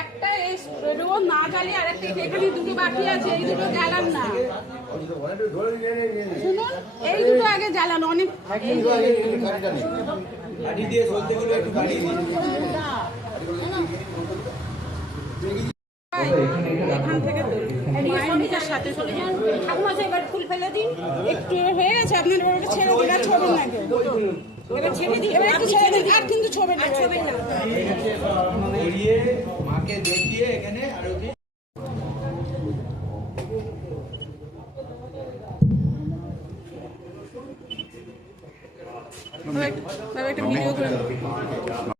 একটা এই রোদ না জ্বালিয়ে আর একটা এখানে দুটো বাকি আছে এই দুটো জ্বালান না। শুনুন এই দুটো আগে জ্বালান অনেক এখান থেকে মায়ের সাথে চলে যান ঠাকুমা এবার ফুল ফেলে দিন। একটু হয়ে গেছে আপনার ওটা ছেড়ে দিন আর ছবেন না কেউ। এবার ছেড়ে দিন এবার একটু ছেড়ে দিন আর কিন্তু ছবেন না ছবেন না। মাকে দেখিয়ে এখানে আরও একটা ভিডিও করে